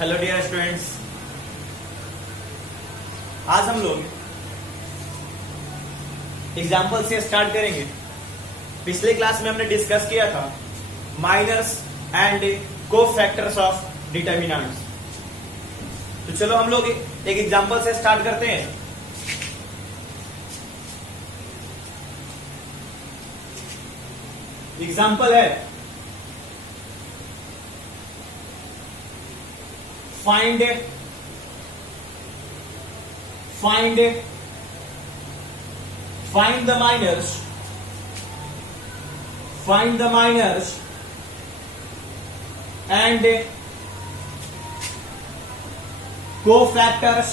Hello dear students, आज हम लोग एग्जाम्पल से स्टार्ट करेंगे। पिछले क्लास में हमने डिस्कस किया था minors and cofactors of determinants. तो चलो हम लोग एक एग्जाम्पल से स्टार्ट करते हैं। एग्जाम्पल है find the minors and cofactors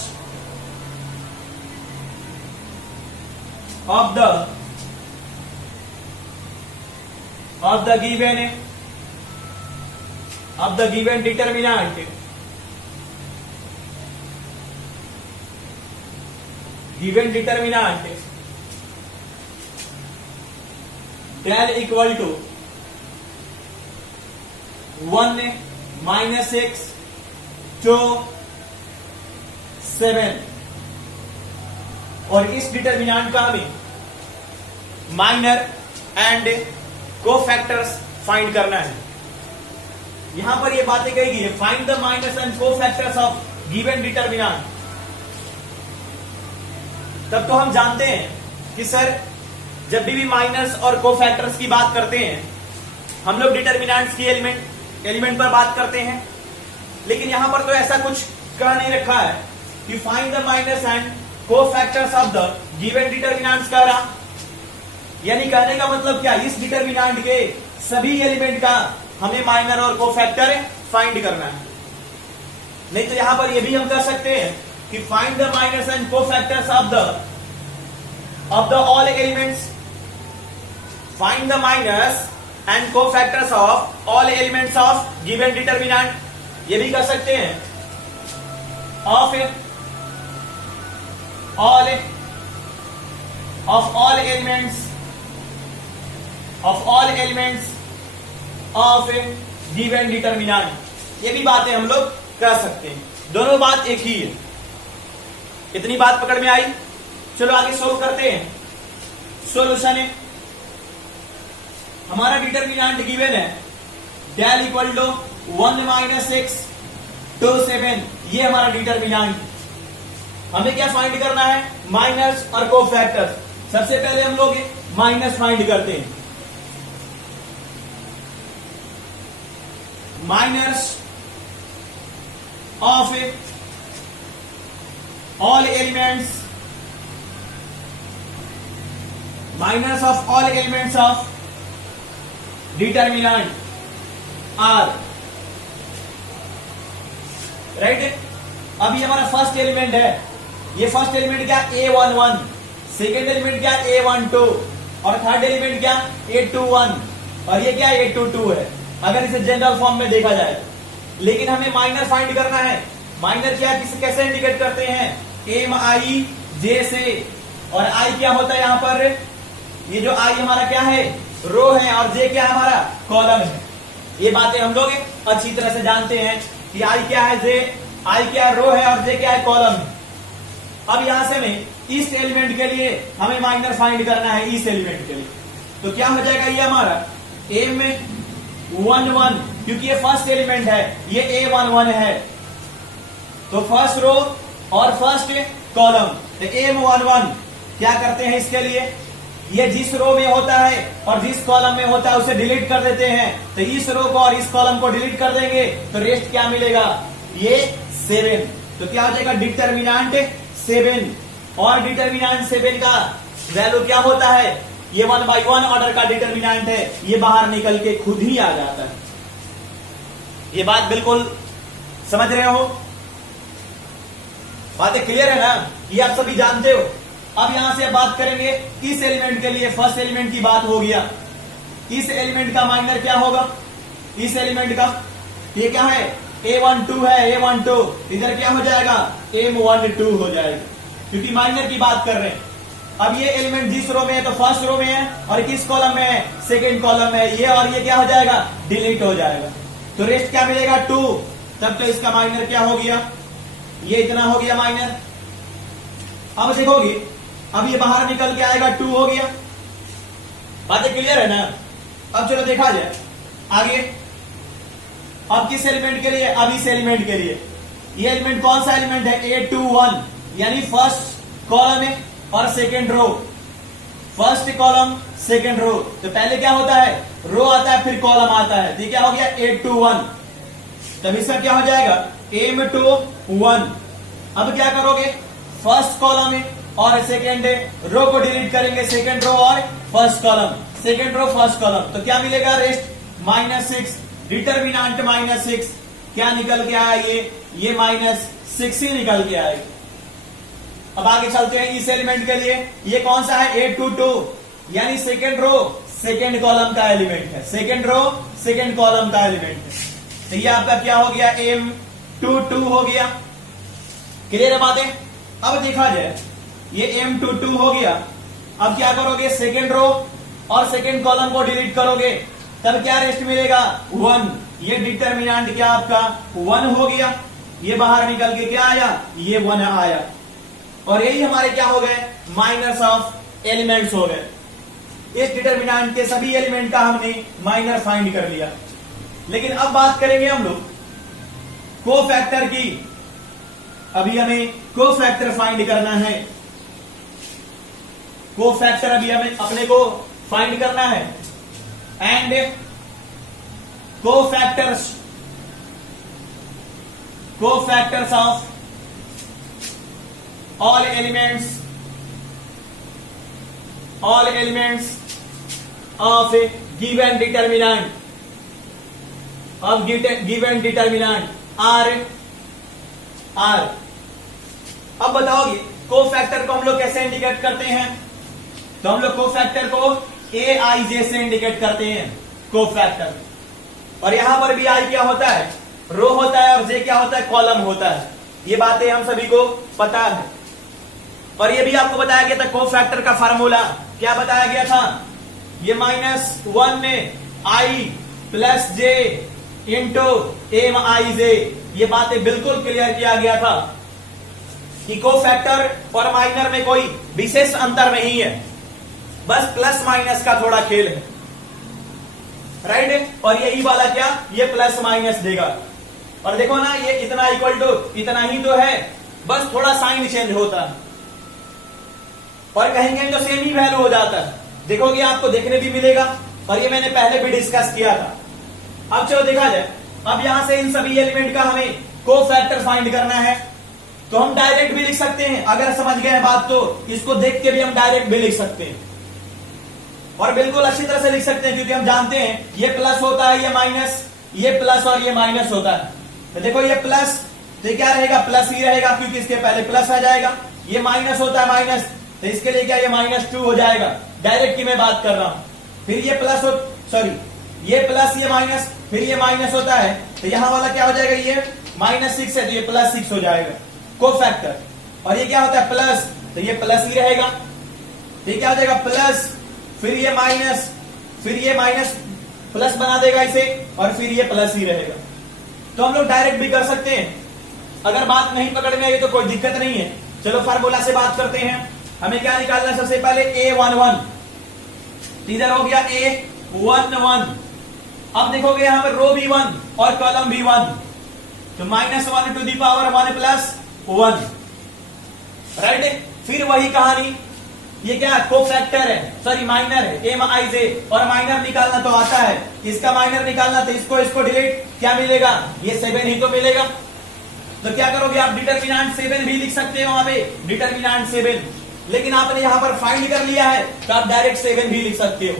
of the given determinant del equal to 1 minus 6 to 7 और इस डिटर्मिनेंट का हमें माइनर एंड कोफैक्टर्स फाइंड करना है। यहां पर ये बातें कही गई है, find the minors and cofactors of given determinant. तब तो हम जानते हैं कि सर जब भी माइनर्स और कोफैक्टर्स की बात करते हैं हम लोग डिटर्मिनेंट्स की एलिमेंट पर बात करते हैं, लेकिन यहां पर तो ऐसा कुछ कह नहीं रखा है कि find the minors and cofactors of the given determinants कह रहा। यानी कहने का मतलब क्या, इस डिटर्मिनेंट के सभी एलिमेंट का हमें माइनर और कोफैक्टर फाइंड करना है। नहीं तो यहां पर यह भी हम कह सकते हैं कि find the minors and cofactors of the all elements, find the minors and cofactors of all elements of given determinant. ये भी कर सकते हैं of all elements of given determinant. ये भी बातें हम लोग कर सकते हैं, दोनों बात एक ही है। इतनी बात पकड़ में आई। चलो आगे सोल्व करते हैं। सॉल्यूशन है, हमारा डिटर्मिनेंट गिवन है del equal to 1 minus 6 to 7। ये हमारा डिटर्मिनेंट। हमें क्या फाइंड करना है, माइनस और कोफैक्टर्स। सबसे पहले हम लोग माइनस फाइंड करते हैं। Minus of all elements of determinant are right. अभी हमारा फर्स्ट एलिमेंट है, ये फर्स्ट एलिमेंट क्या A11, सेकेंड एलिमेंट क्या A12 और थर्ड एलिमेंट क्या A21 और ये क्या A22 है, अगर इसे जनरल फॉर्म में देखा जाए। लेकिन हमें माइनर फाइंड करना है। माइनर क्या कैसे इंडिकेट करते हैं, MIJ से। और I क्या होता है यहाँ पर, ये जो I हमारा क्या है, रो है, और J क्या है हमारा, कॉलम है। ये बातें हम लोग अच्छी तरह से जानते हैं कि I क्या है, I क्या रो है और J क्या है, कॉलम है। अब यहां से हमें इस एलिमेंट के लिए हमें माइनर फाइंड करना है। इस एलिमेंट के लिए तो क्या हो जाएगा, ये हमारा M11, क्योंकि ये फर्स्ट एलिमेंट है, ये A11 है, तो फर्स्ट रो और फर्स्ट कॉलम। तो M11 क्या करते हैं इसके लिए, ये जिस रो में होता है और जिस कॉलम में होता है उसे डिलीट कर देते हैं। तो इस रो को और इस कॉलम को डिलीट कर देंगे तो रेस्ट क्या मिलेगा, ये 7। तो क्या हो जाएगा, डिटर्मिनेंट 7। और डिटर्मिनेंट 7 का वैल्यू क्या होता है, ये 1/1 ऑर्डर का डिटर्मिनेंट है, ये बाहर निकल के खुद ही आ जाता है। ये बात बिल्कुल समझ रहे हो, बातें क्लियर है ना, ये आप सभी जानते हो। अब यहां से बात करेंगे इस एलिमेंट के लिए। फर्स्ट एलिमेंट की बात हो गया, इस एलिमेंट का माइनर क्या होगा, इस एलिमेंट का ये क्या है, A12 है, A12 इधर क्या हो जाएगा, M12 हो जाएगा, क्योंकि माइनर की बात कर रहे हैं। अब ये एलिमेंट जिस रो में है तो फर्स्ट रो में है, और किस कॉलम में है, सेकेंड कॉलम में है, ये और ये क्या हो जाएगा, डिलीट हो जाएगा। तो रेस्ट क्या मिलेगा, 2। तब तो इसका माइनर क्या हो गया, ये इतना हो गया माइनर। अब देखोगे अब ये बाहर निकल के आएगा 2 हो गया। बातें क्लियर है ना। अब चलो देखा जाए आगे। अब किस एलिमेंट के लिए, अब इस एलिमेंट के लिए। ये एलिमेंट कौन सा एलिमेंट है, A21, यानी फर्स्ट कॉलम है और second row. First column second row, तो पहले क्या होता है, रो आता है फिर कॉलम आता है। तो क्या हो गया A21, तब इसका क्या हो जाएगा M21। अब क्या करोगे, फर्स्ट कॉलम है और सेकेंड रो को डिलीट करेंगे, सेकेंड रो और first column, second row first column, तो क्या मिलेगा रेस्ट -6, डिटर्मिनेंट -6। क्या निकल के आया, ये -6 ही निकल के आएगा। अब आगे चलते हैं इस एलिमेंट के लिए। ये कौन सा है, A22, यानी सेकेंड रो सेकेंड कॉलम का एलिमेंट है, सेकेंड रो सेकेंड कॉलम का एलिमेंट है। तो ये आपका क्या हो गया, M22 हो गया। क्लियर है बातें। अब देखा जाए ये M22 हो गया। अब क्या करोगे, सेकेंड रो और सेकेंड कॉलम को डिलीट करोगे, तब क्या रेस्ट मिलेगा 1। ये डिटर्मिनेंट क्या आपका 1 हो गया। ये बाहर निकल के क्या आया, ये 1 आया। और यही हमारे क्या हो गए, माइनर्स ऑफ एलिमेंट्स हो गए। इस डिटर्मिनेंट के सभी एलिमेंट का हमने माइनर फाइंड कर लिया। लेकिन अब बात करेंगे हम लोग कोफैक्टर की। अभी हमें कोफैक्टर फाइंड करना है। कोफैक्टर अभी हमें अपने को फाइंड करना है। And cofactors of all elements of a given determinant are। अब बताओगे कोफैक्टर को हम लोग कैसे इंडिकेट करते हैं, तो हम लोग कोफैक्टर को AIJ से इंडिकेट करते हैं कोफैक्टर। और यहां पर भी आई क्या होता है, रो होता है, और जे क्या होता है, कॉलम होता है। ये बातें हम सभी को पता है। और ये भी आपको बताया गया था कोफैक्टर का फार्मूला, क्या बताया गया था, ये -1 I + J × MIJ। ये बातें बिल्कुल क्लियर किया गया था कि कोफैक्टर और माइनर में कोई विशेष अंतर नहीं है, बस प्लस माइनस का थोड़ा खेल है, राइट। और यही वाला क्या, ये प्लस माइनस देगा। और देखो ना, ये इतना इक्वल टू इतना ही तो है, बस थोड़ा साइन चेंज होता है। और कहेंगे तो सेम ही वैल्यू हो जाता है, देखोगे आपको देखने भी मिलेगा। और ये मैंने पहले भी डिस्कस किया था। अब चलो देखा जाए। अब यहां से इन सभी एलिमेंट का हमें कोफैक्टर फाइंड करना है। तो हम डायरेक्ट भी लिख सकते हैं, अगर समझ गए बात तो इसको देख के भी हम डायरेक्ट भी लिख सकते हैं, और बिल्कुल अच्छी तरह से लिख सकते हैं, क्योंकि हम जानते हैं ये प्लस होता है, ये माइनस, ये प्लस और ये माइनस होता है। तो देखो ये प्लस, तो क्या रहेगा, प्लस ही रहेगा, क्योंकि इसके पहले प्लस आ जाएगा। ये माइनस होता है माइनस, तो इसके लिए क्या, ये -2 हो जाएगा। डायरेक्ट की मैं बात कर रहा हूं। फिर ये प्लस ये प्लस, ये माइनस, फिर ये माइनस होता है, तो यहां वाला क्या हो जाएगा, ये -6 है, तो ये +6 हो जाएगा कोफैक्टर। और ये क्या होता है प्लस, तो ये प्लस ही रहेगा। तो ये क्या हो जाएगा प्लस, फिर ये माइनस, फिर ये माइनस, प्लस बना देगा इसे, और फिर ये प्लस ही रहेगा। तो हम लोग डायरेक्ट भी कर सकते हैं, अगर बात नहीं पकड़ में आई तो कोई दिक्कत नहीं है। चलो फार्मूला से बात करते हैं। हमें क्या निकालना है, सबसे पहले A11, इधर हो गया A11। अब देखोगे यहां पर रो भी 1 और कॉलम भी 1, तो -1 ⁻ 1 + 1, राइट। फिर वही कहानी, ये क्या कोफैक्टर है, सॉरी माइनर है, MIJ, और माइनर निकालना तो आता है, इसका माइनर निकालना, तो इसको डिलीट, क्या मिलेगा, ये 7 ही तो मिलेगा। तो क्या करोगे आप, डिटर्मिनेंट 7 भी लिख सकते हो वहां पे, डिटर्मिनेंट 7। लेकिन आपने यहां पर फाइंड कर लिया है, तो आप डायरेक्ट 7 भी लिख सकते हो।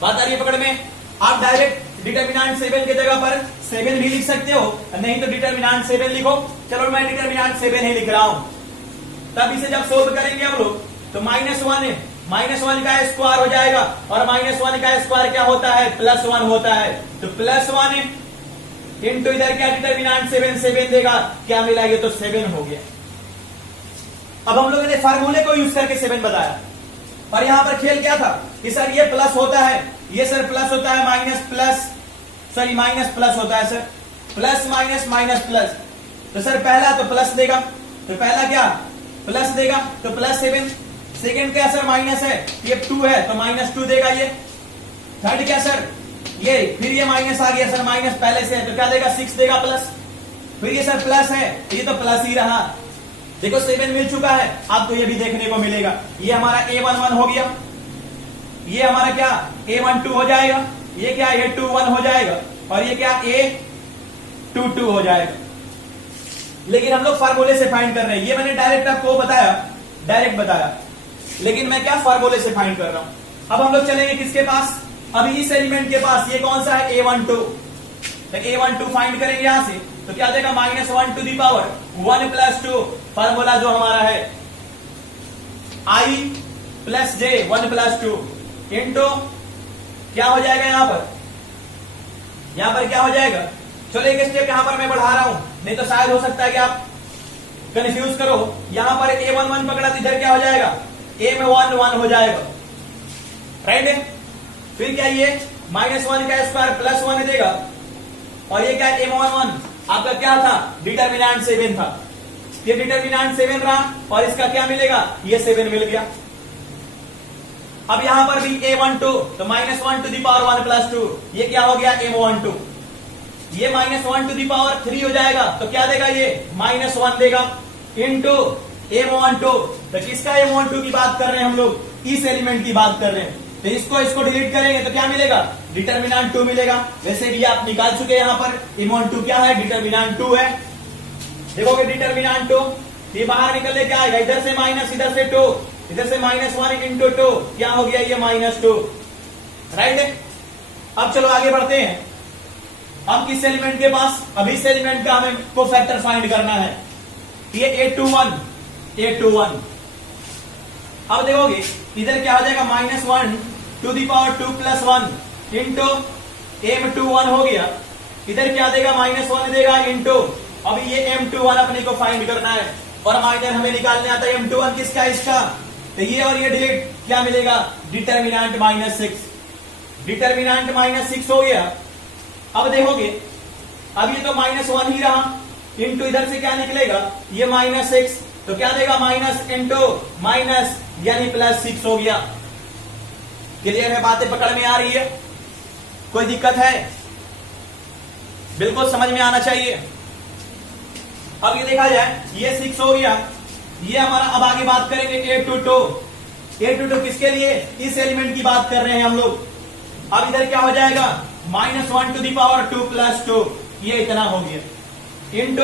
बात आ रही है पकड़ में। आप डायरेक्ट डिटर्मिनेंट 7 की जगह पर 7 भी लिख सकते हो, नहीं तो डिटर्मिनेंट 7 लिखो। चलो मैं डिटर्मिनेंट 7 ही लिख रहा हूं। तब इसे जब सोल्व करेंगे हम लोग, तो -1 है, -1 का स्क्वायर हो जाएगा, और -1 का स्क्वायर क्या होता है, +1 होता है। तो +1 है इंटू इधर क्या डिटर्मिनेंट 7 देगा, क्या मिला, ये तो 7 हो गया। अब हम लोगों ने फार्मूले को यूज करके 7 बताया, और यहां पर खेल क्या था कि सर ये प्लस होता है, ये सर प्लस होता है, माइनस प्लस होता है sir, plus minus minus plus, तो सर पहला तो प्लस देगा, तो पहला क्या प्लस देगा, तो प्लस 7। सेकेंड क्या सर माइनस है, ये 2 है तो -2 देगा ये। थर्ड क्या सर, ये फिर ये माइनस आ गया सर, माइनस पहले से है तो क्या देगा 6 देगा प्लस। फिर ये सर प्लस है तो ये तो प्लस ही रहा। देखो 7 मिल चुका है, आपको ये भी देखने को मिलेगा। ये हमारा A11 हो गया, ये हमारा क्या A12 हो जाएगा, ये क्या A21 हो जाएगा, और ये क्या A22 हो जाएगा। लेकिन हम लोग फार्मूले से फाइंड कर रहे हैं, ये मैंने डायरेक्ट आपको बताया, डायरेक्ट बताया, लेकिन मैं क्या फार्मूले से फाइंड कर रहा हूं। अब हम लोग चलेंगे किसके पास, अभी इस एलिमेंट के पास, ये कौन सा है A12, तो A12 फाइंड करेंगे यहां से, तो क्या देगा -1 टू दी पावर 1 + 2, फार्मूला जो हमारा है I + j 1 + 2 इंटू क्या हो जाएगा यहां पर क्या हो जाएगा। चलो एक स्टेप यहां पर मैं बढ़ा रहा हूं, नहीं तो शायद हो सकता है कि आप कंफ्यूज करो। यहां पर A11 पकड़ा तो इधर क्या हो जाएगा, M11 हो जाएगा, राइट। फिर क्या ये -1 का स्क्वायर प्लस 1 देगा, और ये क्या M11 आपका क्या था, डिटर्मिनेंट 7 था, ये डिटर्मिनेंट 7 रहा, और इसका क्या मिलेगा, ये 7 मिल गया। अब यहां पर भी A12 तो -1 टू दी पावर 1 + 2, ये क्या हो गया M12, ये -1 टू दी पावर 3 हो जाएगा, तो क्या देगा ये -1 देगा, इंटू M12, तो किसका M12 की बात कर रहे हैं हम लोग, इस एलिमेंट की बात कर रहे हैं, तो इसको डिलीट करेंगे तो क्या मिलेगा, डिटर्मिनेंट 2 मिलेगा। वैसे भी आप निकाल चुके हैं, यहां पर M12 क्या है, डिटर्मिनेंट 2 है। देखोगे डिटर्मिनेंट 2, ये बाहर निकलने क्या आएगा, इधर से माइनस, इधर से 2, इधर से -1 इंटू 2, क्या हो गया ये -2, राइट। अब चलो आगे बढ़ते हैं, अब किस एलिमेंट के पास, अभी इस एलिमेंट का हमें कोफैक्टर फाइंड करना है, ये A21। अब देखोगे इधर क्या हो जाएगा, -1 to the power 2 + 1 into M21 हो गया, इधर क्या देगा -1 देगा इंटू, अभी ये M21 अपने को फाइंड करना है, और माइनर हमें निकालने आता है M21 किसका, इसका, तो ये और ये डिलीट, क्या मिलेगा, डिटर्मिनेंट -6, डिटर्मिनेंट -6 हो गया। अब देखोगे अब ये तो -1 ही रहा, इंटू इधर से क्या निकलेगा, ये -6, तो क्या देगा माइनस इंटू माइनस यानी +6 हो गया। क्लियर है, बातें पकड़ में आ रही है, कोई दिक्कत है, बिल्कुल समझ में आना चाहिए। अब ये देखा जाए, ये 6 हो गया, ये हमारा, अब आगे बात करेंगे A22 किसके लिए, इस एलिमेंट की बात कर रहे हैं हम लोग। अब इधर क्या हो जाएगा, -1 टू दी पावर 2 + 2, ये इतना हो गया, इंटू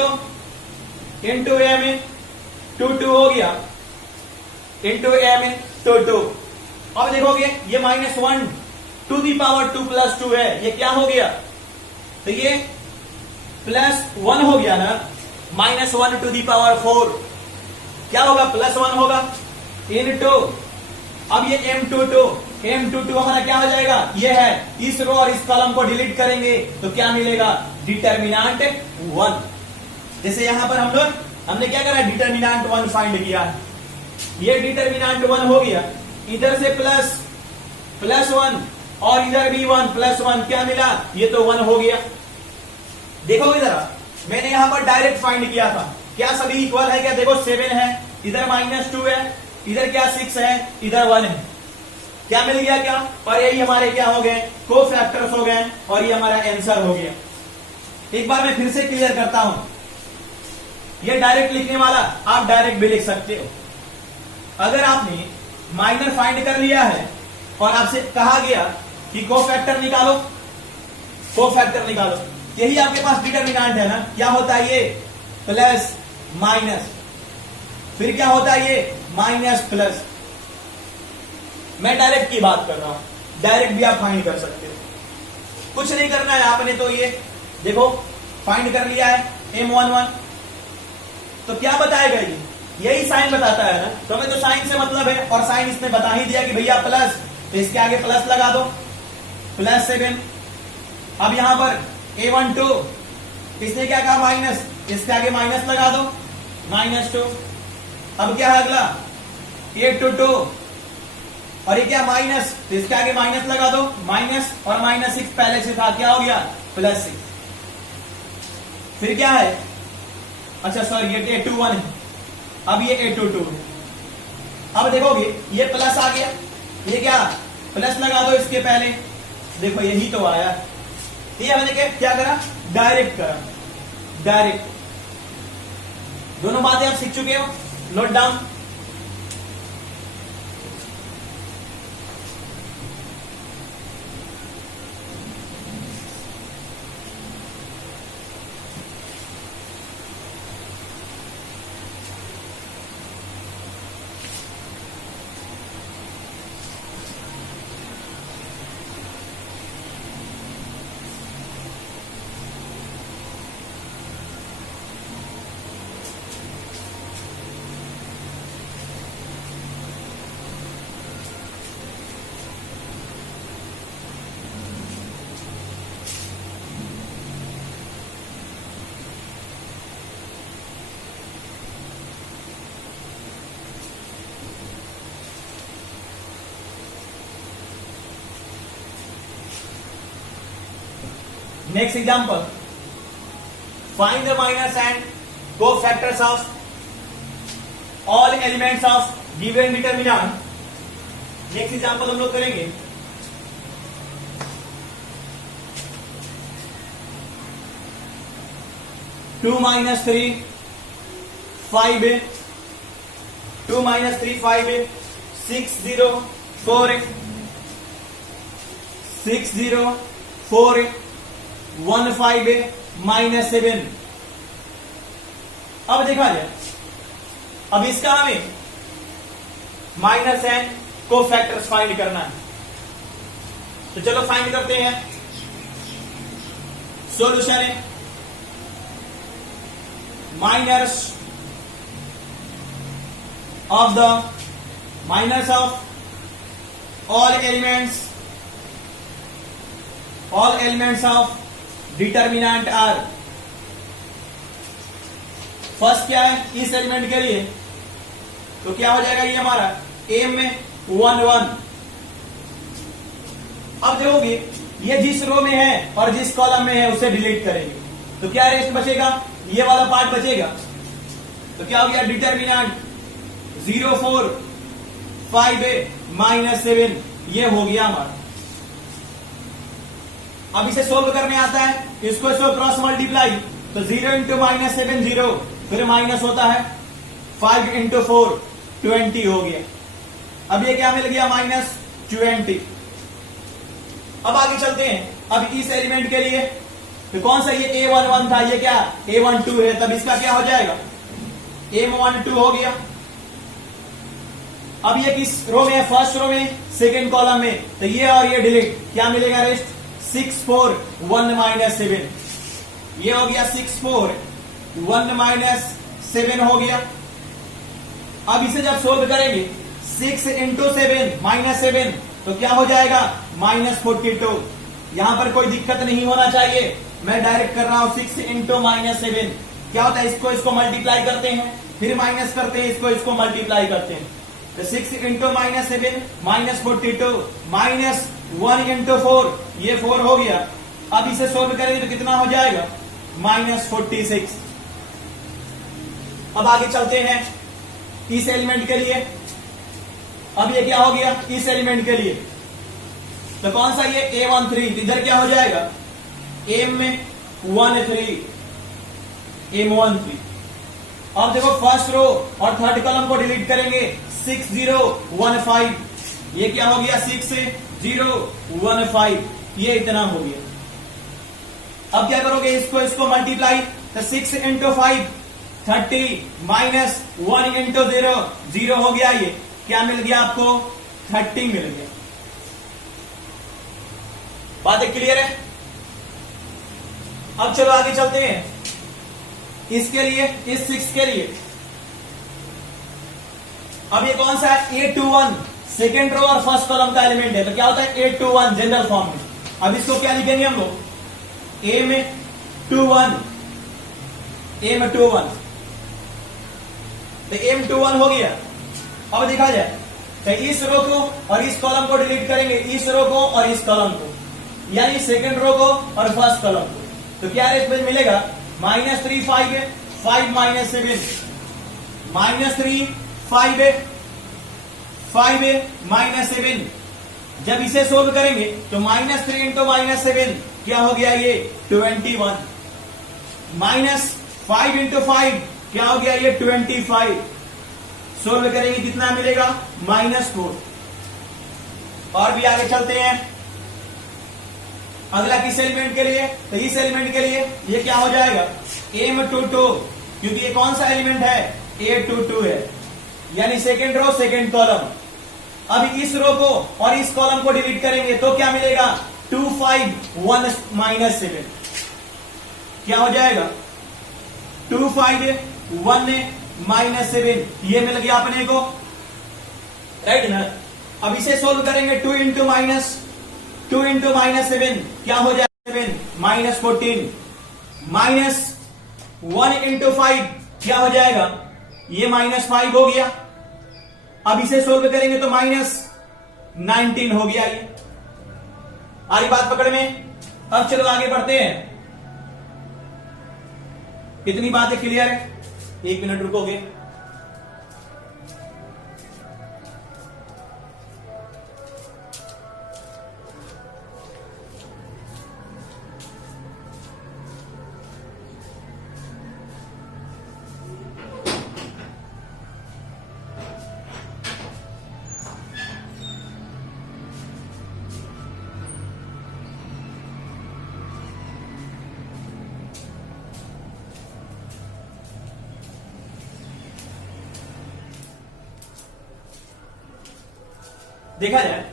A में 2 हो गया, इंटू A में 2। अब देखोगे ये -1 टू दी पावर 2 + 2 है, ये क्या हो गया, तो ये +1 हो गया ना, -1 टू दी पावर 4 क्या होगा, +1 होगा, इंटू अब ये M22 हमारा क्या हो जाएगा, ये है, इस रो और इस कॉलम को डिलीट करेंगे तो क्या मिलेगा, डिटर्मिनेंट 1। जैसे यहां पर हमने क्या करा, डिटर्मिनेंट 1 फाइंड किया है, ये डिटर्मिनेंट 1 हो गया, इधर से +1 और इधर भी 1 +1 क्या मिला, ये तो 1 हो गया। देखोगे जरा, मैंने यहां पर डायरेक्ट फाइंड किया था, क्या सभी इक्वल है क्या, देखो 7 है, इधर -2 है, इधर क्या 6 है, इधर 1 है, क्या मिल गया क्या, और यही हमारे क्या हो गए, कोफैक्टर्स हो गए, और ये हमारा आंसर हो गया। एक बार मैं फिर से क्लियर करता हूं, ये डायरेक्ट लिखने वाला आप डायरेक्ट भी लिख सकते हो। अगर आपने माइनर फाइंड कर लिया है और आपसे कहा गया कि कोफैक्टर निकालो, कोफैक्टर निकालो, यही आपके पास डिटर्मिनेंट है ना, क्या होता है ये प्लस माइनस, फिर क्या होता है ये माइनस प्लस। मैं डायरेक्ट की बात कर रहा हूं, डायरेक्ट भी आप फाइंड कर सकते हो, कुछ नहीं करना है आपने, तो ये देखो फाइंड कर लिया है M11, तो क्या बताएगा ये, यही साइन बताता है ना, तो हमें तो साइन से मतलब है, और साइन इसने बता ही दिया कि भैया प्लस, तो इसके आगे प्लस लगा दो, +7। अब यहां पर A12 इसने क्या कहा माइनस, इसके आगे माइनस लगा दो, -2। अब क्या है अगला A22, और ये क्या माइनस, तो इसके आगे माइनस लगा दो, माइनस, और -6 पहले से था, क्या हो गया +6। फिर क्या है, अच्छा सॉरी ये A21 है, अब ये A22 है। अब देखोगे ये प्लस आ गया, ये क्या प्लस लगा दो इसके पहले, देखो यही तो आया, ये मैंने क्या करा, डायरेक्ट करा, डायरेक्ट। दोनों बातें आप सीख चुके हो, note down. Next example, find the minus and cofactors of all elements of given determinant. Next example हम लोग करेंगे, two minus three 5a, 2 minus 3 5a, 6 0 4a, 6 0 4a, 1 5a minus 7। अब देखा जाए, अब इसका हमें माइनस एंड कोफैक्टर्स फाइंड करना है, तो चलो फाइंड करते हैं। सॉल्यूशन है minus of all elements of determinant are. First क्या है, इस एलिमेंट के लिए तो क्या हो जाएगा, ये हमारा एम में 1 1। अब देखोगे ये जिस रो में है और जिस कॉलम में है उसे डिलीट करेंगे, तो क्या रेस्ट बचेगा, ये वाला पार्ट बचेगा। तो क्या हो गया, डिटर्मिनेंट 0 4 5a माइनस 7, ये हो गया हमारा। अब इसे सोल्व करने आता है, इसको इसको क्रॉस मल्टीप्लाई, तो 0 इंटू माइनस 7 0, फिर माइनस होता है 5 इंटू 4 20 हो गया। अब ये क्या मिल गया, माइनस 20। अब आगे चलते हैं, अब इस एलिमेंट के लिए तो कौन सा, ये A11 था, ये क्या A12 है, तब इसका क्या हो जाएगा, M12 हो गया। अब ये किस रो में है, फर्स्ट रो में, सेकेंड कॉलम में, तो ये और ये डिलीट, क्या मिलेगा रेस्ट, 6 4 1 माइनस 7, ये हो गया 6 4 1 माइनस 7 हो गया। अब इसे जब सोल्व करेंगे 6 इंटू 7 माइनस 7, तो क्या हो जाएगा, माइनस 42। यहां पर कोई दिक्कत नहीं होना चाहिए, मैं डायरेक्ट कर रहा हूं 6 इंटू माइनस 7। क्या होता है, इसको मल्टीप्लाई करते हैं, फिर माइनस करते हैं, इसको मल्टीप्लाई करते हैं, तो 6 into minus 7 minus 42 minus 1 into 4, ये 4 हो गया। अब इसे सोल्व करेंगे तो कितना हो जाएगा, माइनस 46। अब आगे चलते हैं इस एलिमेंट के लिए। अब ये क्या हो गया, इस एलिमेंट के लिए तो कौन सा, ये A13, इधर क्या हो जाएगा, M में 1 3, M13। अब देखो फर्स्ट रो और थर्ड कॉलम को डिलीट करेंगे, 6 0 1 5, ये क्या हो गया, 6 0 1 5, ये इतना हो गया। अब क्या करोगे, इसको मल्टीप्लाई, तो 6 इंटू 5 30 माइनस 1 इंटू 0 0 हो गया, ये क्या मिल गया आपको, 30 मिल गया। बातें क्लियर है। अब चलो आगे चलते हैं, इसके लिए, इस 6 के लिए। अब ये कौन सा है, A21, सेकेंड रो और फर्स्ट कॉलम का एलिमेंट है, तो क्या होता है A21 जनरल फॉर्म में। अब इसको क्या लिखेंगे हम लोग, A में 21, A में 21, तो A में 21 हो गया। अब देखा जाए तो इस रो को और इस कॉलम को डिलीट करेंगे, इस रो को और इस कॉलम को, यानी सेकेंड रो को और फर्स्ट कॉलम को, तो क्या रेट मिलेगा, -3 5 है, 5 - 7 -3 5 है, 5 है -7। जब इसे सोल्व करेंगे तो -3 इंटू -7 क्या हो गया ये 21, -5 इंटू 5 क्या हो गया ये 25। सोल्व करेंगे कितना मिलेगा -4। और भी आगे चलते हैं अगला किस एलिमेंट के लिए, तो इस एलिमेंट के लिए ये क्या हो जाएगा M22, क्योंकि ये कौन सा एलिमेंट है A22 है, यानी सेकेंड रो सेकेंड कॉलम। अब इस रो को और इस कॉलम को डिलीट करेंगे तो क्या मिलेगा 2 5 1 -7 क्या हो जाएगा 2 5 1 -7 ये मिल गया अपने को, राइट ना। अब इसे सोल्व करेंगे 2 इंटू -7 क्या हो जाएगा 7 -14 -1 इंटू 5 क्या हो जाएगा ये -5 हो गया। अब इसे सोल्व करेंगे तो -19 हो गया ये। आ रही बात पकड़ में। अब चलो आगे बढ़ते हैं। कितनी बातें क्लियर है, 1 मिनट रुकोगे। देखा जाए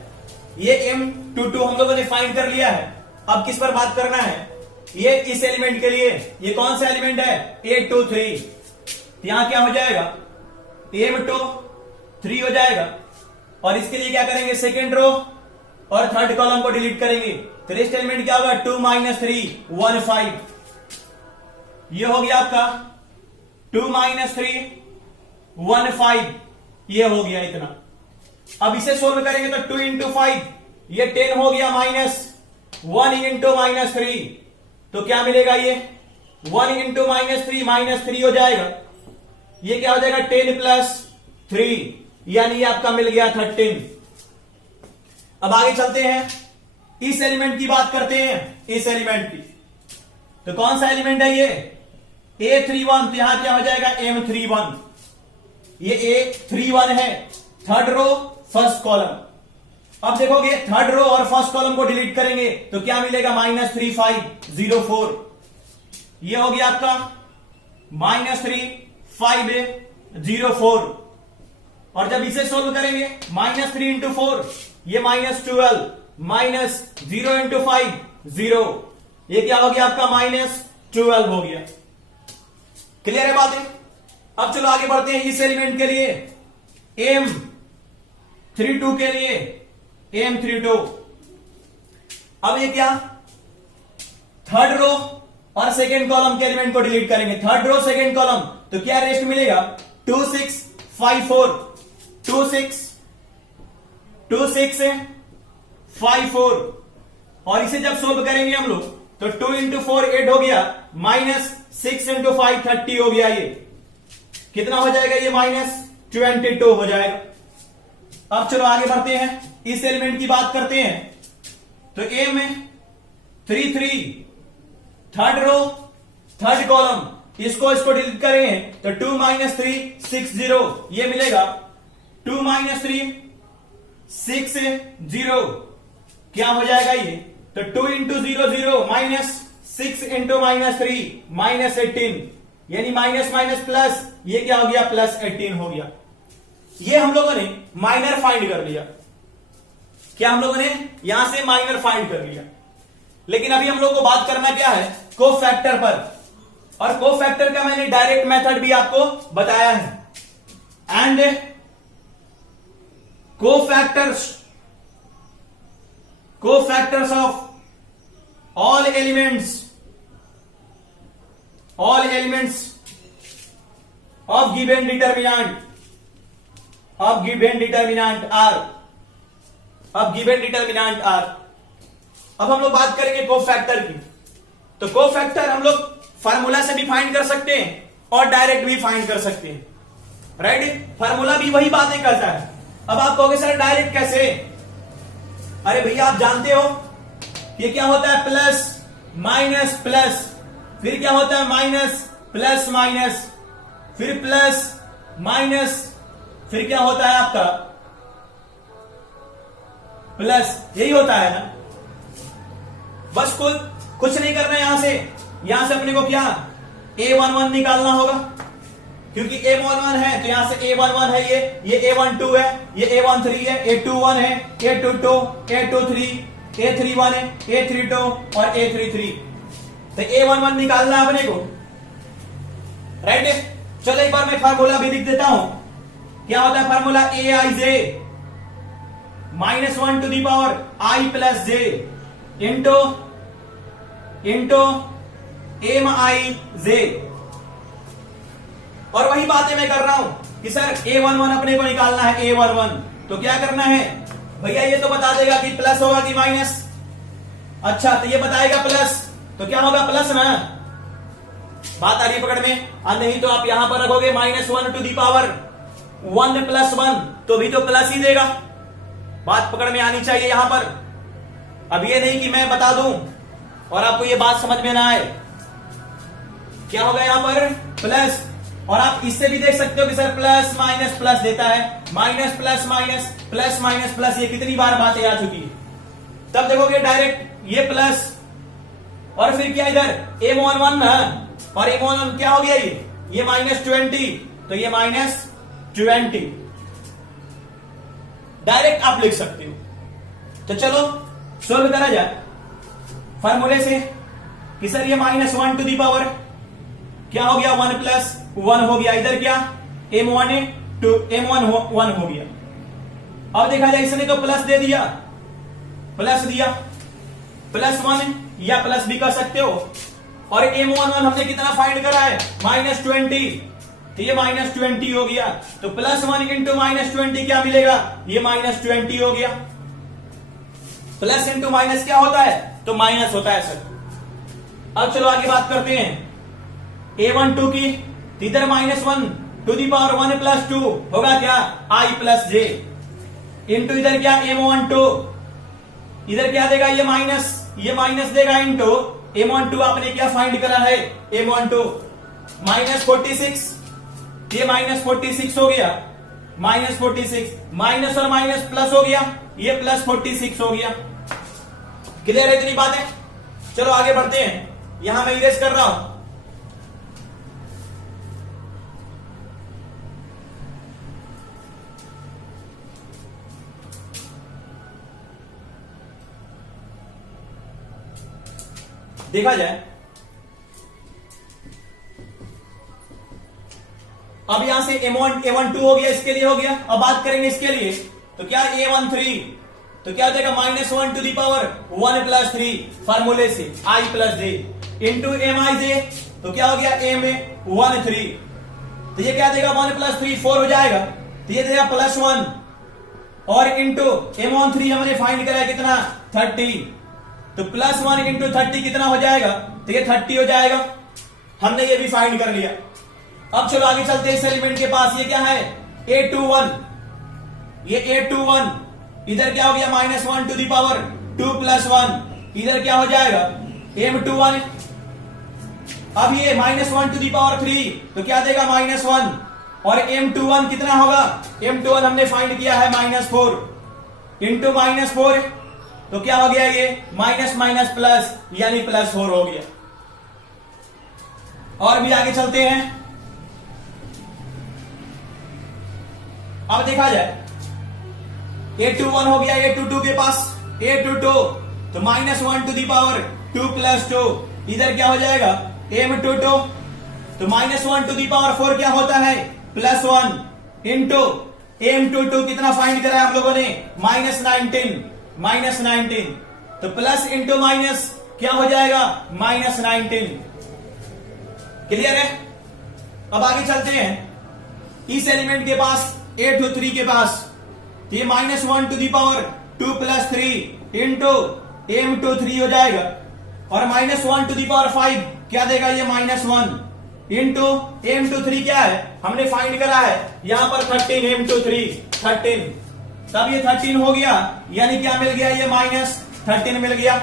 ये M22 हम लोगों ने फाइंड कर लिया है। अब किस पर बात करना है, ये इस एलिमेंट के लिए ये कौन सा एलिमेंट है A23, यहां क्या हो जाएगा M23 हो जाएगा। और इसके लिए क्या करेंगे सेकेंड रो और थर्ड कॉलम को डिलीट करेंगे तो रेस्ट एलिमेंट क्या होगा 2 - 3 1 5 ये हो गया आपका 2 - 3 1 5 ये हो गया इतना। अब इसे सोल्व करेंगे तो 2 इंटू 5 ये 10 हो गया -1 इंटू -3 तो क्या मिलेगा ये 1 इंटू -3 हो जाएगा। ये क्या हो जाएगा 10 + 3 यानी ये आपका मिल गया 13। अब आगे चलते हैं, इस एलिमेंट की बात करते हैं, इस एलिमेंट की। तो कौन सा एलिमेंट है ये A31, तो यहां क्या हो जाएगा M31। ये A31 है, थर्ड रो फर्स्ट कॉलम। अब देखोगे थर्ड रो और फर्स्ट कॉलम को डिलीट करेंगे तो क्या मिलेगा -3 5 0 4 ये हो गया आपका -3 5 0 4। और जब इसे सोल्व करेंगे -3 इंटू 4 ये -12 -0 इंटू 5 0 ये क्या हो गया आपका -12 हो गया। क्लियर है बातें। अब चलो आगे बढ़ते हैं इस एलिमेंट के लिए M32 के लिए M32। अब ये क्या थर्ड रो और सेकेंड कॉलम के एलिमेंट को डिलीट करेंगे, थर्ड रो सेकेंड कॉलम तो क्या रेस्ट मिलेगा 2 6 5 4 2 6 5 4। और इसे जब सोल्व करेंगे हम लोग तो 2 इंटू 4 8 हो गया -6 इंटू 5 30 हो गया। ये कितना हो जाएगा ये -22 हो जाएगा। अब चलो आगे बढ़ते हैं, इस एलिमेंट की बात करते हैं। तो M33 third row third column इसको डिलीट करेंगे तो 2 - 3 6 0 ये मिलेगा 2 - 3 6 0 क्या हो जाएगा ये तो 2 इंटू 0 0 -6 इंटू -3 -18 यानी माइनस माइनस प्लस ये क्या हो गया +18 हो गया। ये हम लोगों ने माइनर फाइंड कर लिया। क्या हम लोगों ने यहां से माइनर फाइंड कर लिया, लेकिन अभी हम लोगों को बात करना क्या है कोफैक्टर पर। और कोफैक्टर का मैंने डायरेक्ट मेथड भी आपको बताया है। And cofactors of all elements of given determinant are। अब हम लोग बात करेंगे कोफैक्टर की। तो कोफैक्टर हम लोग फार्मूला से भी फाइंड कर सकते हैं और डायरेक्ट भी फाइंड कर सकते हैं, राइट। फार्मूला भी वही बातें करता है। अब आप कहोगे सर डायरेक्ट कैसे? अरे भैया आप जानते हो ये क्या होता है, प्लस माइनस प्लस, फिर क्या होता है माइनस प्लस माइनस, फिर प्लस माइनस, फिर क्या होता है आपका प्लस, यही होता है ना। बस कुछ नहीं करना है। यहां से अपने को क्या a11 निकालना होगा, क्योंकि a11 है तो यहां से a11 है, ये a12 है, ये a13 है, a21 है, a22, a23, a31 है, a32 और a33। तो a11 निकालना है अपने को, राइट। चलो एक बार मैं फार्मूला भी लिख देता हूं। क्या होता है formula, aij -1 to the power i plus j into mij। और वही बातें मैं कर रहा हूं कि सर a11 अपने को निकालना है, a11 तो क्या करना है भैया, ये तो बता देगा कि प्लस होगा कि माइनस। अच्छा तो ये बताएगा प्लस, तो क्या होगा प्लस ना, बात आ रही है पकड़ में। नहीं तो आप यहां पर रखोगे -1 टू दी पावर 1 प्लस 1 तो भी तो प्लस ही देगा। बात पकड़ में आनी चाहिए यहां पर। अब ये नहीं कि मैं बता दूं और आपको ये बात समझ में ना आए। क्या होगा यहां पर प्लस, और आप इससे भी देख सकते हो कि सर प्लस माइनस प्लस देता है, minus plus minus plus minus plus, ये कितनी बार बातें आ चुकी है। तब देखोगे डायरेक्ट ये प्लस और फिर क्या इधर m11 ना, और m11 क्या हो गया ये -20 तो ये -20 डायरेक्ट आप लिख सकते हो। तो चलो सोल्व करा जाए फार्मूले से कि सर ये -1 टू दी पावर क्या हो गया 1 प्लस 1 हो गया, इधर क्या m1 हो गया। अब देखा जाए इसने तो प्लस दे दिया, प्लस दिया, +1 या प्लस भी कर सकते हो। और m11 हमने कितना फाइंड करा है -20 तो ये -20 हो गया। तो +1 इंटू -20 क्या मिलेगा, ये -20 हो गया। प्लस इंटू माइनस क्या होता है, तो माइनस होता है सर। अब चलो आगे बात करते हैं a12 की। इधर -1 टू दी पावर 1 प्लस 2 होगा क्या i प्लस j इंटू इधर क्या m12, इधर क्या देगा ये माइनस देगा इंटू m12 आपने क्या फाइंड करा है m12 -46, ये -46 हो गया, -46 माइनस और माइनस प्लस हो गया, ये +46 हो गया। क्लियर है इतनी बातें? चलो आगे बढ़ते हैं। यहां मैं इरेज कर रहा हूं। देखा जाए अब यहां से a12 हो गया, इसके लिए हो गया। अब बात करेंगे इसके लिए, तो क्या a13 तो क्या हो जाएगा -1 टू दी पावर 1 प्लस 3 फार्मूले से i plus j into mij तो क्या हो गया m13 तो ये क्या देगा 1 प्लस 3 4 हो जाएगा, तो ये देगा +1 और इंटू m13 हमने फाइंड करा कितना 30 तो +1 इंटू 30 कितना हो जाएगा, तो ये 30 हो जाएगा। हमने ये भी फाइंड कर लिया। अब चलो आगे चलते हैं इस एलिमेंट के पास। ये क्या है a21, ये a21 इधर क्या हो गया -1 टू दी पावर 2 प्लस 1, इधर क्या हो जाएगा m21। अब ये -1 टू दी पावर 3 तो क्या देगा -1 और m21 कितना होगा, m21 हमने फाइंड किया है -4 इंटू -4 तो क्या हो गया ये माइनस माइनस प्लस यानी +4 हो गया। और भी आगे चलते हैं। अब देखा जाए a21 हो गया a22 के पास, a22 तो -1 टू दी पावर 2 प्लस 2, इधर क्या हो जाएगा m22 तो -1 टू दी पावर 4 क्या होता है +1 इंटू m22 कितना फाइंड करा है हम लोगों ने -19 तो प्लस इंटू माइनस क्या हो जाएगा -19। क्लियर है? अब आगे चलते हैं इस एलिमेंट के पास a23 के पास, तो ये -1 to the power 2 plus 3 into m23 हो जाएगा और -1 टू दी पावर 5 क्या देगा ये -1 इंटू m23 क्या है हमने फाइंड करा है यहां पर 13 m23 13, तब ये 13 हो गया, यानी क्या मिल गया ये -13 मिल गया।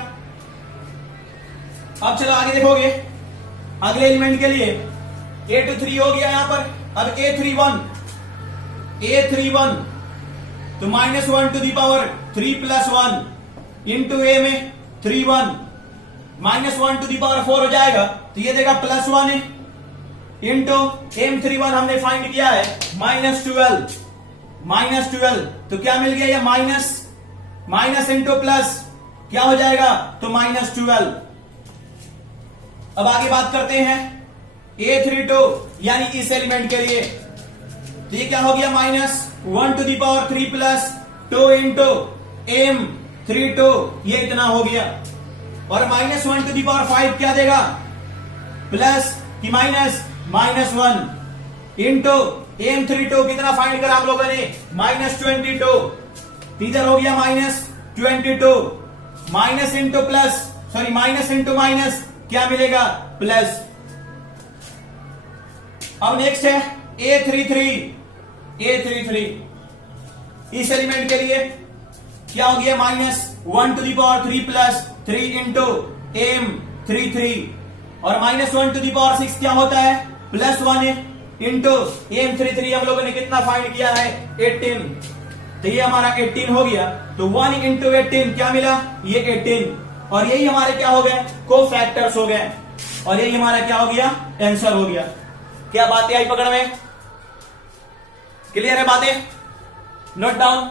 अब चलो आगे देखोगे अगले एलिमेंट के लिए a23 हो गया यहां पर, अब a31 तो -1 to the power 3 + 1 into a में 31 -1 टू दी पावर 4 हो जाएगा, तो ये देगा +1 इंटू m31 हमने फाइंड किया है -12 तो क्या मिल गया ये माइनस इंटू प्लस क्या हो जाएगा तो -12। अब आगे बात करते हैं a32 यानी इस एलिमेंट के लिए, तो ये क्या हो गया -1 to the power 3 + 2 into m32 ये इतना हो गया, और -1 टू दी पावर 5 क्या देगा प्लस कि -1 इंटू m32 कितना फाइंड करा हम लोगों ने -22, इधर हो गया -22 minus into plus sorry minus into minus क्या मिलेगा प्लस। अब नेक्स्ट है A33 इस एलिमेंट के लिए क्या हो गया -1 to the power 3 + 3 into m33, और -1 टू दी पावर 6 क्या होता है +1 इंटू m33 हम लोगों ने कितना फाइंड किया है 18, तो ये हमारा 18 हो गया, तो 1 इंटू 18 क्या मिला ये 18, और यही हमारे क्या हो गए कोफैक्टर्स हो गए, और यही हमारा क्या हो गया आंसर हो गया। क्या बातें आई पकड़ में, क्लियर है बातें, नोट डाउन।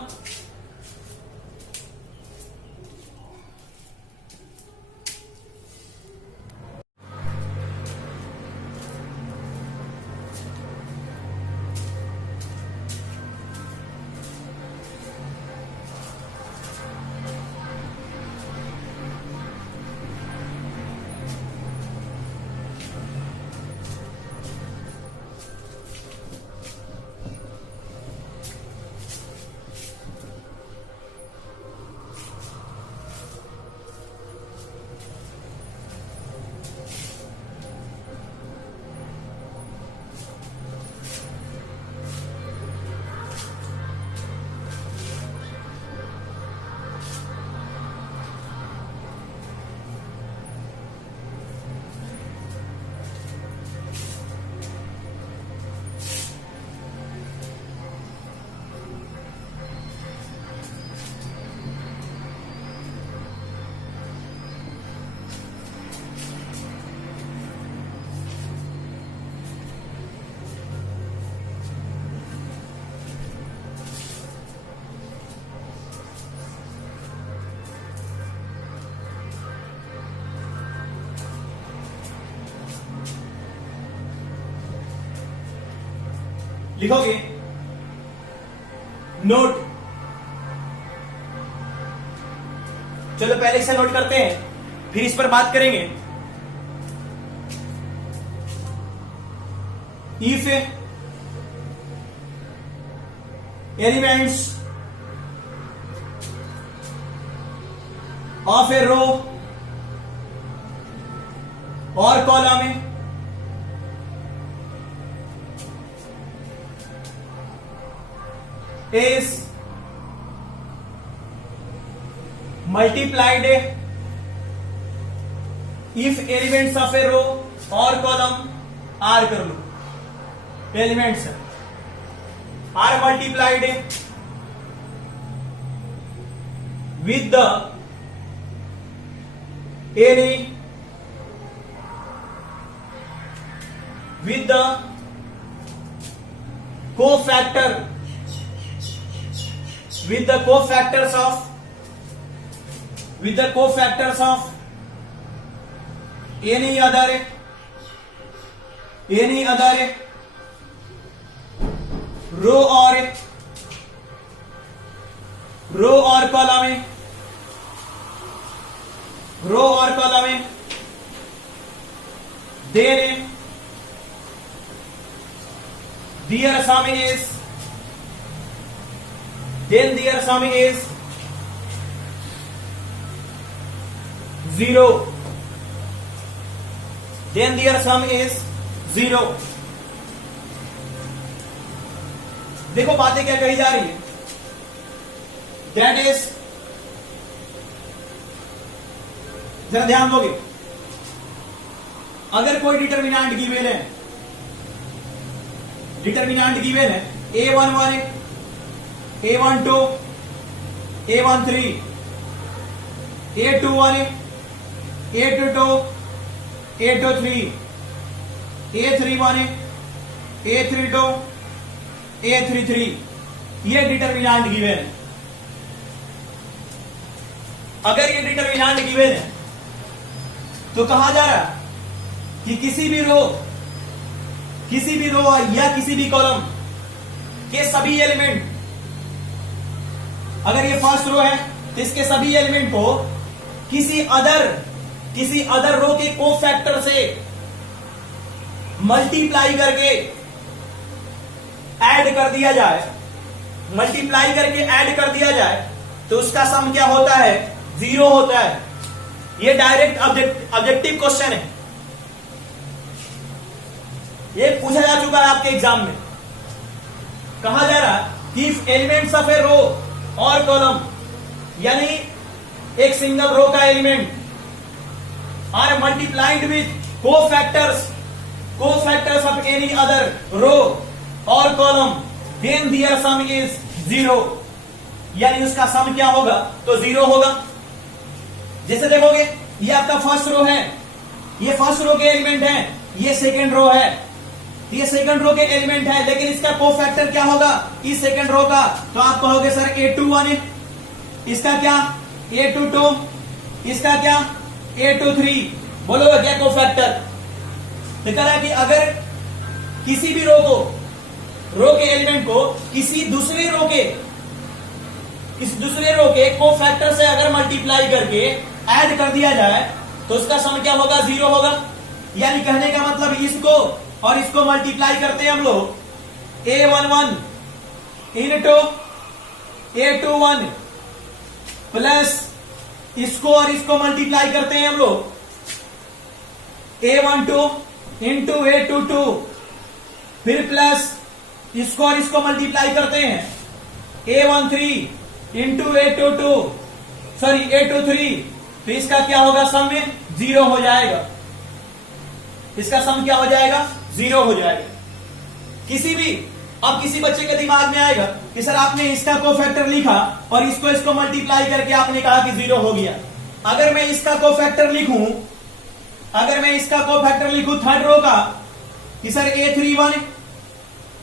लिखोगे नोट, चलो पहले इसे नोट करते हैं फिर इस पर बात करेंगे। If elements of a row और column is multiplied if elements of a row or column are कर लो elements are multiplied with the any with the cofactor with the cofactors of any other row or column then their sum is 0. then their sum is 0. देखो बातें क्या कही जा रही है, that is, जरा ध्यान दोगे, अगर कोई डिटर्मिनेंट गिवन है, डिटर्मिनेंट गिवन है a11 a12 a13 a21 a22 a23 a31 a32 a33, ये डिटर्मिनेंट गिवन है। अगर ये डिटर्मिनेंट गिवन है तो कहा जा रहा कि किसी भी रो या किसी भी कॉलम के सभी एलिमेंट, अगर ये फर्स्ट रो है तो इसके सभी एलिमेंट को किसी अदर रो के कोफैक्टर से मल्टीप्लाई करके ऐड कर दिया जाए, मल्टीप्लाई करके ऐड कर दिया जाए तो उसका सम क्या होता है, 0 होता है। ये डायरेक्ट ऑब्जेक्टिव क्वेश्चन है, ये पूछा जा चुका है आपके एग्जाम में। कहा जा रहा कि if elements of a row और कॉलम, यानी एक सिंगल रो का element are multiplied with cofactors of any other row और column, then there sum is 0, यानी उसका सम क्या होगा, तो 0 होगा। जैसे देखोगे ये आपका फर्स्ट रो है, ये फर्स्ट रो के एलिमेंट है, ये सेकंड रो है, ये सेकंड रो के एलिमेंट है, लेकिन इसका कोफैक्टर क्या होगा इस सेकंड रो का, तो आप कहोगे सर a21, इसका क्या a22, इसका क्या a23, बोलोगे क्या कोफैक्टर। तो कह रहा है कि अगर किसी भी रो के एलिमेंट को किसी दूसरे रो के कोफैक्टर से अगर मल्टीप्लाई करके ऐड कर दिया जाए तो उसका सम क्या होगा, 0 होगा। यानी कहने का मतलब इसको और इसको मल्टीप्लाई करते हैं हम लोग, a11 इनटू a21 प्लस इसको और इसको मल्टीप्लाई करते हैं हम लोग a12 इंटू a22, फिर प्लस इसको और इसको मल्टीप्लाई करते हैं a13 इंटू a23, तो इसका क्या होगा, सम में 0 हो जाएगा, इसका सम क्या हो जाएगा, 0 हो जाएगा। किसी बच्चे के दिमाग में आएगा कि सर आपने इसका कोफैक्टर लिखा और इसको मल्टीप्लाई करके आपने कहा कि 0 हो गया। अगर मैं इसका कोफैक्टर लिखूं थर्ड रो का कि सर a31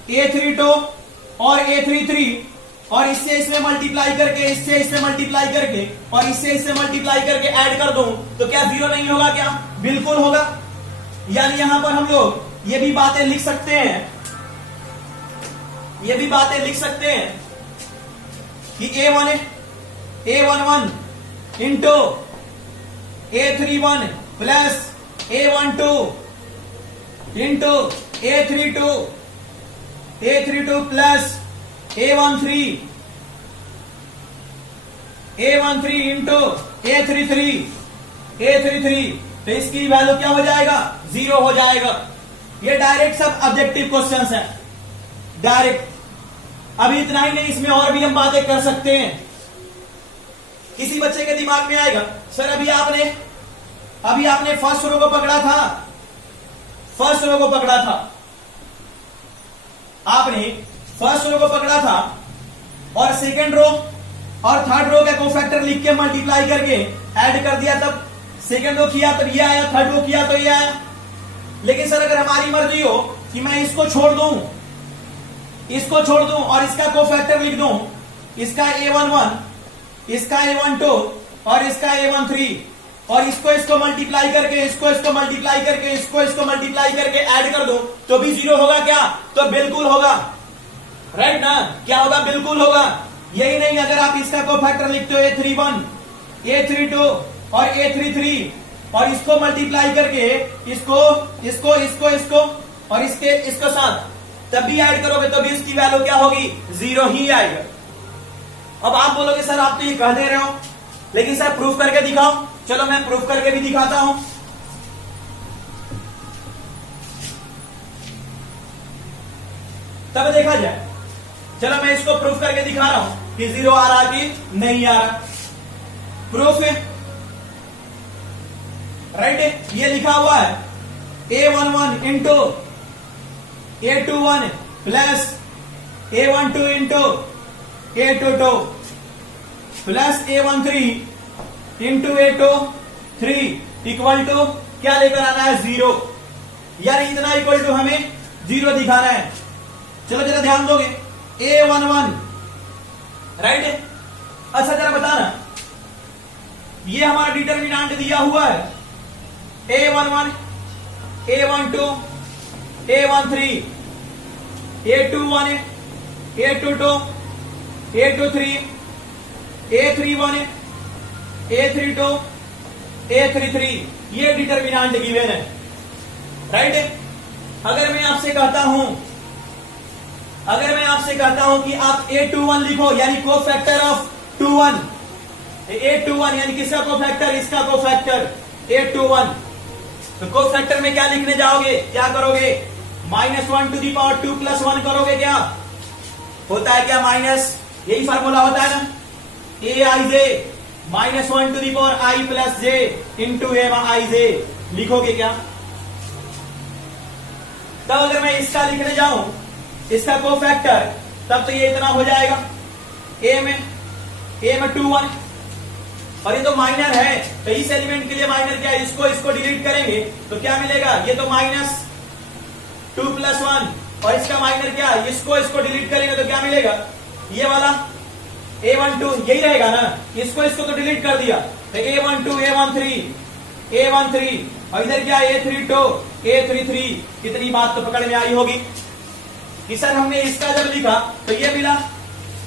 a32 और a33, और इससे इसमें मल्टीप्लाई करके, इससे इससे मल्टीप्लाई करके और इससे इससे मल्टीप्लाई करके ऐड कर दूं तो क्या 0 नहीं होगा, क्या बिल्कुल होगा। यानी यहां पर हम लोग ये भी बातें लिख सकते हैं कि a11 into a31 plus a12 into a32 plus a13 into a33, तो इसकी वैल्यू क्या हो जाएगा, 0 हो जाएगा। ये डायरेक्ट सब ऑब्जेक्टिव क्वेश्चंस हैं, डायरेक्ट। अभी इतना ही नहीं, इसमें और भी हम बातें कर सकते हैं। किसी बच्चे के दिमाग में आएगा सर अभी आपने फर्स्ट रो को पकड़ा था, आपने फर्स्ट रो को पकड़ा था और सेकंड रो और थर्ड रो का कोफैक्टर लिख के मल्टीप्लाई करके ऐड कर दिया, तब सेकंड रो किया तब ये आया, थर्ड रो किया तो ये आया। लेकिन सर अगर हमारी मर्जी हो कि मैं इसको छोड़ दूं और इसका कोफैक्टर लिख दूं, इसका a11, इसका a12 और इसका a13, और इसको मल्टीप्लाई करके इसको मल्टीप्लाई करके ऐड कर दूं तो भी 0 होगा क्या, तो बिल्कुल होगा, राइट ना, क्या होगा, बिल्कुल होगा। यही नहीं, अगर आप इसका कोफैक्टर लिखते हो a31 a32 और a33 और इसको मल्टीप्लाई करके इसको और इसको साथ तब भी ऐड करोगे तो भी इसकी वैल्यू क्या होगी, 0 ही आएगा। अब आप बोलोगे सर आप तो ये कह दे रहे हो, लेकिन सर प्रूफ करके दिखाओ। चलो मैं प्रूफ करके भी दिखाता हूं। तब देखा जाए। चलो मैं इसको प्रूफ करके दिखा रहा हूं कि 0 आ रहा कि नहीं आ रहा। प्रूफ है राइट, ये लिखा हुआ है A11 into A21 plus A12 into A22 plus A13 into A23 equal to क्या लेकर आना है 0, यानी इतना इक्वल टू हमें 0 दिखाना है। चलो जरा ध्यान दोगे, A11 राइट। अच्छा जरा बताना, ये हमारा डिटर्मिनेंट दिया हुआ है A11 A12 A13 A21 A22 A23 A31 A32 A33, ये डिटर्मिनेंट गिवन है राइट। अगर मैं आपसे कहता हूं कि आप A21 लिखो, यानी कोफैक्टर ऑफ 21, A21 यानी किसका कोफैक्टर, इसका कोफैक्टर A21, तो कोफैक्टर में क्या लिखने जाओगे, क्या करोगे, -1 टू दी पावर 2 प्लस 1 करोगे। क्या होता है, क्या माइनस, यही फार्मूला होता है ना, Aij -1 to the power I plus j into Aij लिखोगे क्या। तब अगर मैं इसका लिखने जाऊं, इसका कोफैक्टर, तब तो ये इतना हो जाएगा, A में 21, और ये तो माइनर है, तो इस एलिमेंट के लिए माइनर क्या है, इसको डिलीट करेंगे तो क्या मिलेगा, ये तो -2 प्लस 1, और इसका माइनर क्या है, इसको डिलीट करेंगे तो क्या मिलेगा, ये वाला A12 यही रहेगा ना, इसको तो डिलीट कर दिया, तो A12 A13 और इधर क्या A32 A33। इतनी बात तो पकड़ में आई होगी कि सर हमने इसका जब लिखा तो ये मिला,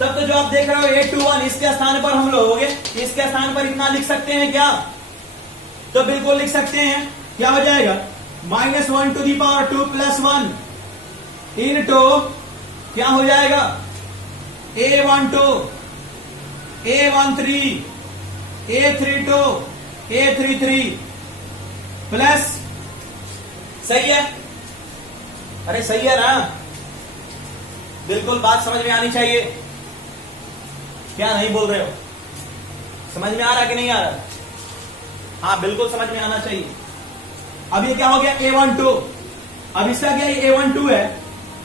तब तो जो आप देख रहे हो A21, इसके स्थान पर हम लोग इसके स्थान पर इतना लिख सकते हैं क्या, तो बिल्कुल लिख सकते हैं। क्या हो जाएगा, -1 to the power 2 plus 1 into क्या हो जाएगा, A12 A13 A32 A33 plus, सही है, अरे सही है ना, बिल्कुल बात समझ में आनी चाहिए। क्या नहीं बोल रहे हो, समझ में आ रहा कि नहीं आ रहा, हाँ बिल्कुल समझ में आना चाहिए। अब ये क्या हो गया A12, अब इसका क्या A12 है,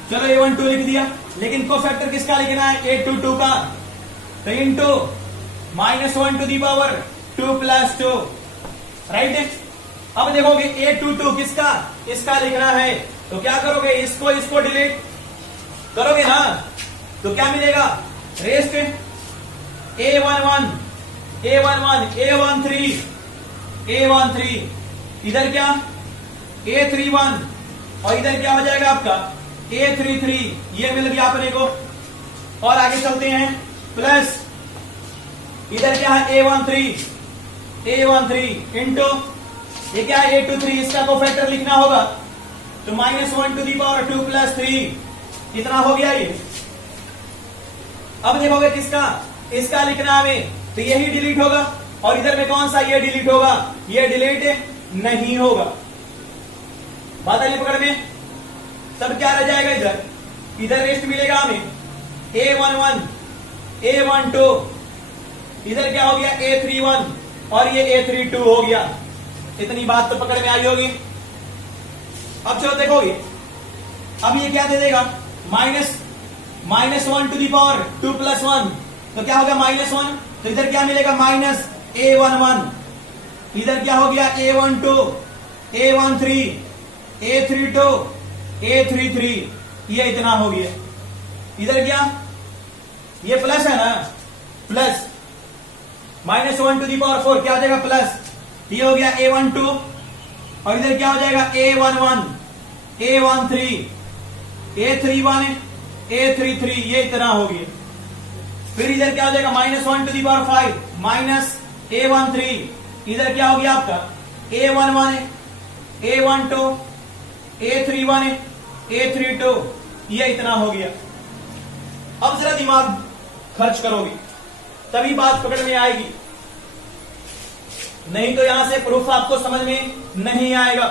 चलो A12 लिख दिया, लेकिन कोफैक्टर किसका लिखना है, A22 का, तो into -1 to the power 2 plus 2 right. अब देखोगे A22 किसका, इसका लिखना है, तो क्या करोगे, इसको डिलीट करोगे ना, तो क्या मिलेगा, रेस्ट A11 A13 इधर क्या A31 और इधर क्या हो जाएगा आपका A33, ये मिल गया अपने को। और आगे चलते हैं, प्लस इधर क्या है A13 इंटू ये क्या है A23, इसका कोफैक्टर लिखना होगा, तो -1 टू दी पावर 2 प्लस 3 इतना हो गया ये। अब देखोगे किसका, इसका लिखना हमें, तो यही डिलीट होगा, और इधर में कौन सा ये डिलीट होगा, ये डिलीट नहीं होगा। बात आई पकड़ में, तब क्या रह जाएगा, इधर रेस्ट मिलेगा हमें A11 A12, इधर क्या हो गया A31 और ये A32 हो गया। इतनी बात तो पकड़ में आई होगी। अब चलो देखोगे, अब ये क्या दे देगा, -1 टू दी पावर 2 प्लस 1, तो क्या होगा -1, तो इधर क्या मिलेगा -A11, इधर क्या हो गया A12 A13 A32 A33, ये इतना हो गया। इधर क्या, ये प्लस है ना, प्लस -1 टू दी पावर 4 क्या हो जाएगा प्लस, ये हो गया A12, और इधर क्या हो जाएगा A11 A13 A31 A33, ये इतना हो गया। फिर इधर क्या हो जाएगा -1 टू दी पावर 5 A13, इधर क्या हो गया आपका A11 A12 A31 A32, ये इतना हो गया। अब जरा दिमाग खर्च करोगे तभी बात पकड़ में आएगी, नहीं तो यहां से प्रूफ आपको समझ में नहीं आएगा।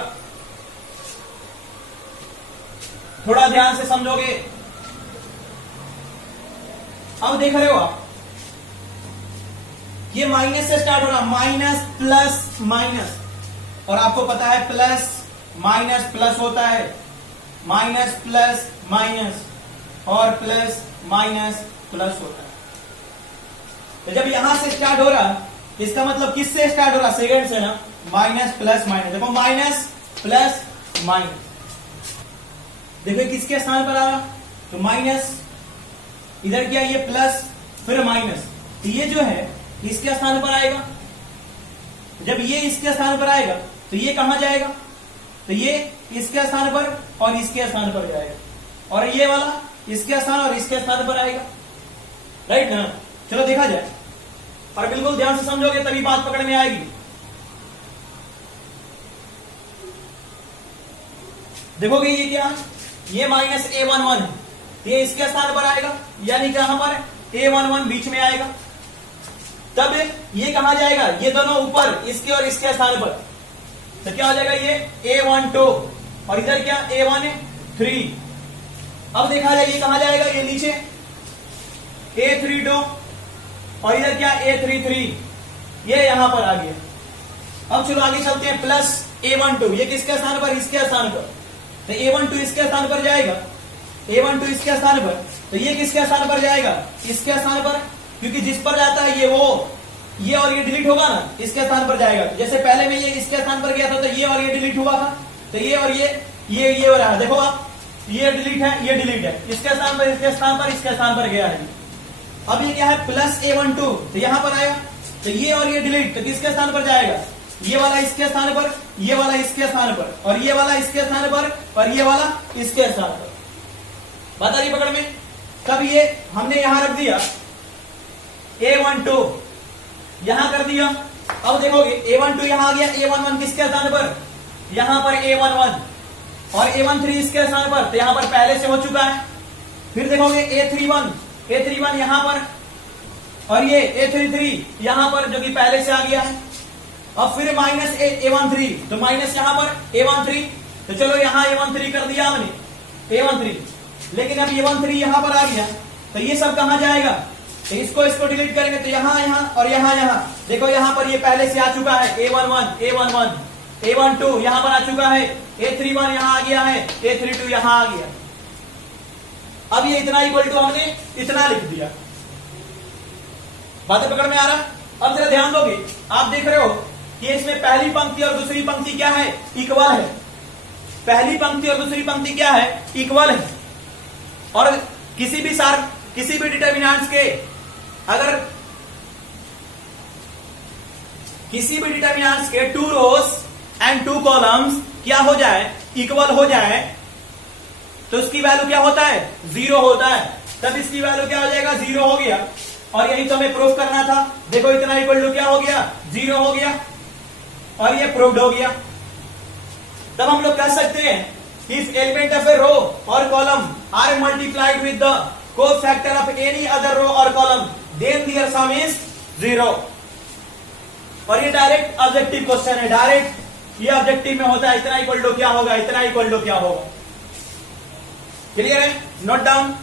थोड़ा ध्यान से समझोगे अब देख रहे हो आप, ये माइनस से स्टार्ट हो रहा, माइनस प्लस माइनस, और आपको पता है प्लस माइनस प्लस होता है, माइनस प्लस माइनस और प्लस माइनस प्लस होता है। तो जब यहां से स्टार्ट हो रहा, इसका मतलब किससे स्टार्ट हो रहा, सेकंड से ना, माइनस प्लस माइनस। देखो माइनस प्लस माइनस, देखो किसके स्थान पर आ रहा, तो माइनस, इधर क्या, ये प्लस फिर माइनस, तो ये जो है इसके स्थान पर आएगा। जब ये इसके स्थान पर आएगा तो ये कहां जाएगा, तो ये इसके स्थान पर और इसके स्थान पर जाएगा, और ये वाला इसके स्थान और इसके स्थान पर आएगा, राइट ना। चलो देखा जाए, और बिल्कुल ध्यान से समझोगे तभी बात पकड़ में आएगी। देखोगे ये क्या, ये माइनस A11 है, ये इसके स्थान पर आएगा, यानी कहां पर, A11 बीच में आएगा। तब ये कहां जाएगा, ये दोनों ऊपर, इसके और इसके स्थान पर, तो क्या हो जाएगा, ये A12, और इधर क्या, A13। अब देखा जाए ये कहां जाएगा, ये नीचे A32, और इधर क्या, A33, ये यहां पर आ गया। अब चलो आगे चलते हैं, प्लस A12, ये किसके स्थान पर, इसके स्थान पर, तो A12 इसके स्थान पर जाएगा, A12 इसके स्थान पर, तो ये किसके स्थान पर जाएगा, इसके स्थान पर, क्योंकि जिस पर जाता है ये वो, ये और ये डिलीट होगा ना, इसके स्थान पर जाएगा। जैसे पहले में ये इसके स्थान पर गया था तो ये और ये डिलीट हुआ था, तो ये और ये हो रहा है, देखो आप, ये डिलीट है, ये डिलीट है, इसके स्थान पर, इसके स्थान पर, इसके स्थान पर गया है। अब ये क्या है, प्लस A12, तो यहां पर आया, तो ये और ये डिलीट, तो किसके स्थान पर जाएगा, ये वाला इसके स्थान पर, ये वाला इसके स्थान पर, और ये वाला इसके स्थान पर, और ये वाला इसके स्थान पर। बात आ रही पकड़ में। तब ये हमने यहां रख दिया A12, यहां कर दिया। अब देखोगे A12 यहां आ गया, A11 किसके स्थान पर, यहां पर A11, और A13 इसके स्थान पर, तो यहां पर पहले से हो चुका है। फिर देखोगे A31 यहां पर, और ये A33 यहां पर, जो कि पहले से आ गया है। अब फिर माइनस A13, तो माइनस यहां पर A13, तो चलो यहां A13 कर दिया हमने, A13, लेकिन अब A13 यहां पर आ गया, तो ये सब कहां जाएगा, तो इसको डिलीट करेंगे, तो यहां और यहां, देखो यहां पर ये पहले से आ चुका है, A11, A12 यहां पर आ चुका है, A31 यहां आ गया है, A32 यहां आ गया। अब ये इतना इक्वल टू हमने इतना लिख दिया। बातें पकड़ में आ रहा। अब जरा ध्यान दोगे, आप देख रहे हो कि इसमें पहली पंक्ति और दूसरी पंक्ति क्या है, इक्वल है। पहली पंक्ति और दूसरी पंक्ति क्या है, इक्वल है। और किसी भी डिटर्मिनेंट्स के, अगर किसी भी डिटर्मिनेंट्स के 2 रोज एंड 2 कॉलम्स क्या हो जाए, इक्वल हो जाए, तो उसकी वैल्यू क्या होता है, 0 होता है। तब इसकी वैल्यू क्या हो जाएगा, 0 हो गया। और यही तो हमें प्रूफ करना था। देखो इतना इक्वल टू क्या हो गया, 0 हो गया, और ये प्रूव्ड हो गया। तब हम लोग कह सकते हैं, if element of a row और column are multiplied with the cofactor of any other row और column, then there sum is 0। और ये डायरेक्ट ऑब्जेक्टिव क्वेश्चन है, डायरेक्ट ये ऑब्जेक्टिव में होता है, इतना इक्वल टू क्या होगा, इतना इक्वल टू क्या होगा। क्लियर है, नोट डाउन।